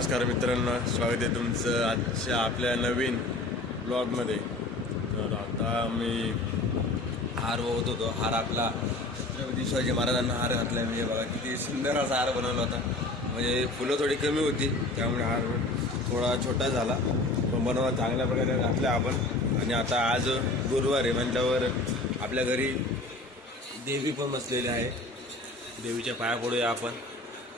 नमस्कार मित्रांनो, स्वागत आहे तुमचं आजच्या आपल्या नवीन ब्लॉगमध्ये। तर आता मी हार ओवत होतो। हार आपला छत्रपती शिवाजी महाराजांना हार घातला मी। बघा किती सुंदर असा हार बनवला होता। म्हणजे फुलं थोडी कमी होती त्यामुळे हार थोडा छोटा झाला, पण बनवला चांगल्या प्रकारे घातला आपण। आणि आता आज गुरुवार आहे म्हटल्यावर आपल्या घरी देवी पण बसलेली आहे। देवीच्या पाया पडूया आपण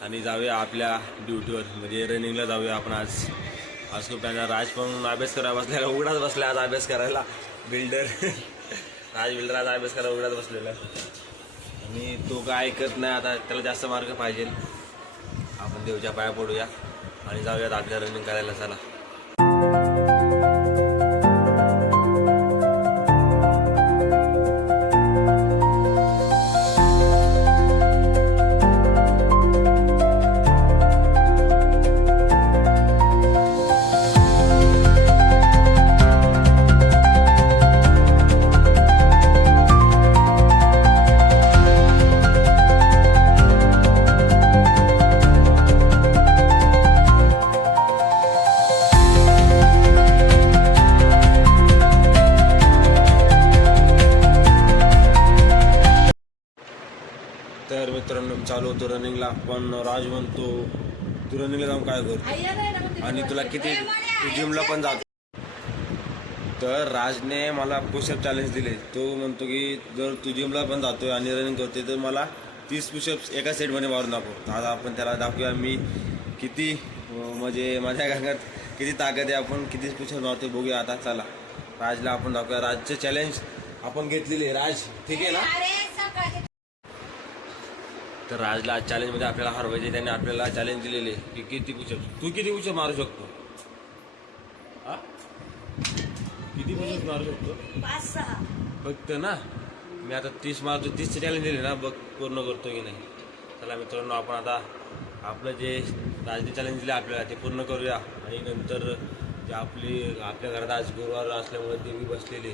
आणि जाऊया आपल्या ड्युटीवर, म्हणजे रनिंगला जाऊया आपण। आज खूप त्यांना राज पण अभ्यास करायला बसलेला, उघडाच बसला आज अभ्यास करायला। बिल्डर राज बिल्डर आज अभ्यास करायला उघडाच बसलेला आणि तो काय ऐकत नाही। आता त्याला जास्त मार्क पाहिजे। आपण देवीच्या पाया पडूया आणि जाऊयात आपल्या रनिंग करायला। चला तर मित्रांनो चालू होतो रनिंगला, पण राज म्हणतो तू रनिंगला जाऊन काय करतो आणि तुला किती जिमला पण जातो। तर राजने मला पुशअप चॅलेंज दिले। तो म्हणतो की जर तू जिमला पण जातोय आणि रनिंग करतोय तर मला 30 पुशअप्स एका सेटमध्ये मारून दाखव। आज आपण त्याला दाखवूया मी किती म्हणजे माझ्या घरात किती ताकद आहे, आपण किती पुशअप मारतोय बघूया। आता चला राजला आपण दाखवूया। राजचे चॅलेंज आपण घेतलेले आहे। राज ठीक आहे ना? तर राजला चॅलेंजमध्ये आपल्याला हरवायचे। त्याने आपल्याला चॅलेंज दिलेले की किती पुशअप तू किती पुशअप मारू शकतो। किती पुशअप मारू शकतो? 5-6 फक्त ना। मी आता 30 मारतो। 30चे चॅलेंज दिले ना, बघ पूर्ण करतो की नाही। चला मित्रांनो आपण आता आपलं जे राजने चॅलेंज दिले आपल्याला ते पूर्ण करूया। आणि नंतर जे आपल्या घरात आज गुरुवार असल्यामुळे देवी बसलेली,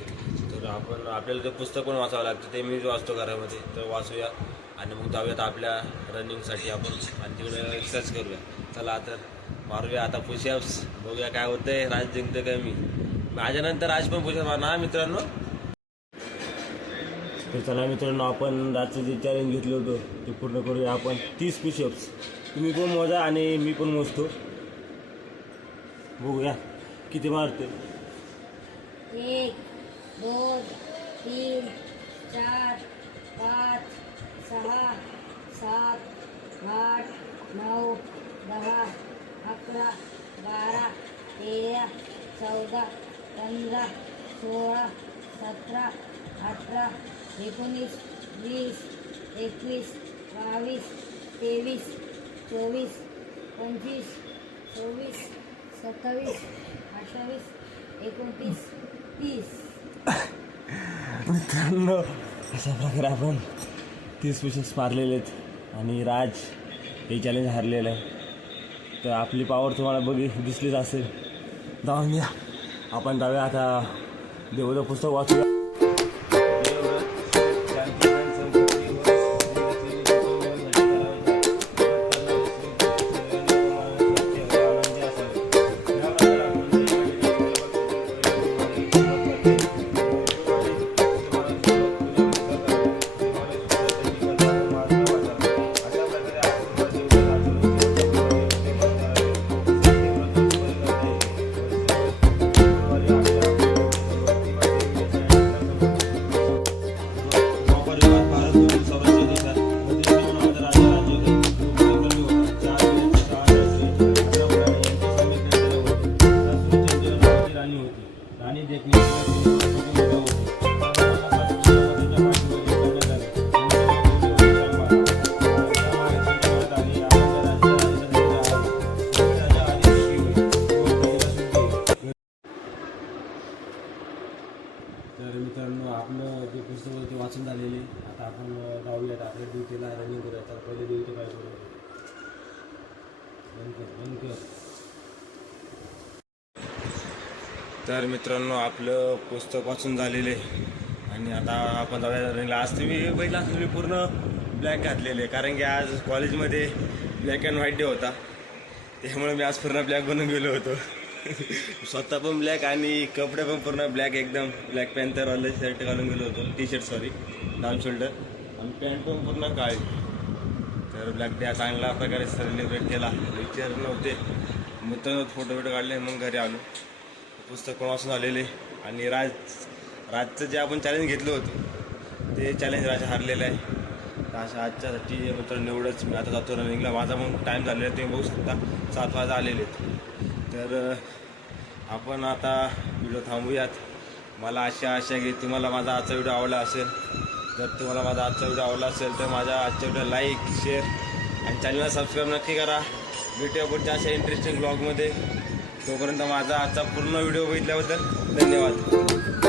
तर आपल्याला ते पुस्तक पण वाचावं लागतं। ते मी वाचतो घरामध्ये, तर वाचूया आणि मग जाऊयात आपल्या रनिंगसाठी आपण आणि तिकडे एक्सरसाइज करूया। चला तर मारूया आता पुशअप्स, बघूया काय होतंय। राज जिंकतं काय मी माझ्यानंतर राज पण पुशअप मारणार मित्रांनो। तर चला मित्रांनो आपण राजचं जे चॅलेंज घेतलं होतं ते पूर्ण करूया आपण। 30 पुशअप्स तुम्ही पण मोजा आणि मी पण मोजतो, बघूया किती मारते। 1 2 3 4 5 6 7 8 9 10 11 12 13 14 15 16 17 18 19 20 21 22 23 24 25 26 27 28 29 30 मित्रांनो अशा प्रकारे आपण 30 पुशअप्स मारलेले आहेत आणि राज हे चॅलेंज हारलेलं आहे। तर आपली पॉवर तुम्हाला दिसलीच असेल। जाऊन या आपण जाऊया आता देवचं पुस्तक वाचूया। तर मित्रांनो आपलं जे पुस्तक होतं ते वाचून झालेले। आता आपण जाऊयात आपल्या ड्युटीला रनिंग करूया। तर पहिले ड्युटी काय करू, बंद कर। तर मित्रांनो आपलं पुस्तक वाचून झालेले आणि आता आपण जाऊया रनिंगला। आज तुम्ही पहिला तुम्ही पूर्ण ब्लॅक घातलेले, कारण की आज कॉलेजमध्ये ब्लॅक अँड व्हाईट डे होता। त्यामुळे मी आज पूर्ण ब्लॅक बनून गेलो होतो. स्वतः पण ब्लॅक आणि कपडे पण पूर्ण ब्लॅक, एकदम ब्लॅक पॅन्थरवाले शर्ट घालून गेलो होतो, T shirt sorry, down shoulder, आणि पॅन्ट पण पूर्ण काळी. तर ब्लॅक डे चांगल्या प्रकारे सेलिब्रेट केला. लेक्चर नव्हते, मित्रांनो फोटो बिटो काढले, मग घरी आलो. पुस्तक पण वाचून आलेले. आणि राजचं जे आपण चॅलेंज घेतलं होतं ते चॅलेंज राज हारलेलं आहे. तर अशा आजच्यासाठी मित्रांनो एवढंच. मी आता जातो रनिंगला. माझा पण टाईम झालेला आहे, तुम्ही बघू शकता 7 वाजता आलेले आहेत. तर आपण आता व्हिडिओ थांबूयात. मला आशा की तुम्हाला माझा आजचा व्हिडिओ आवडला असेल. जर तुम्हाला माझा आजचा व्हिडिओ आवडला असेल तर माझ्या आजच्या व्हिडिओ लाईक, शेअर आणि चॅनलला सबस्क्राईब नक्की करा. भेटूया पुढच्या अशा इंटरेस्टिंग ब्लॉगमध्ये. तोपर्यंत माझा आजचा पूर्ण व्हिडिओ बघितल्याबद्दल धन्यवाद.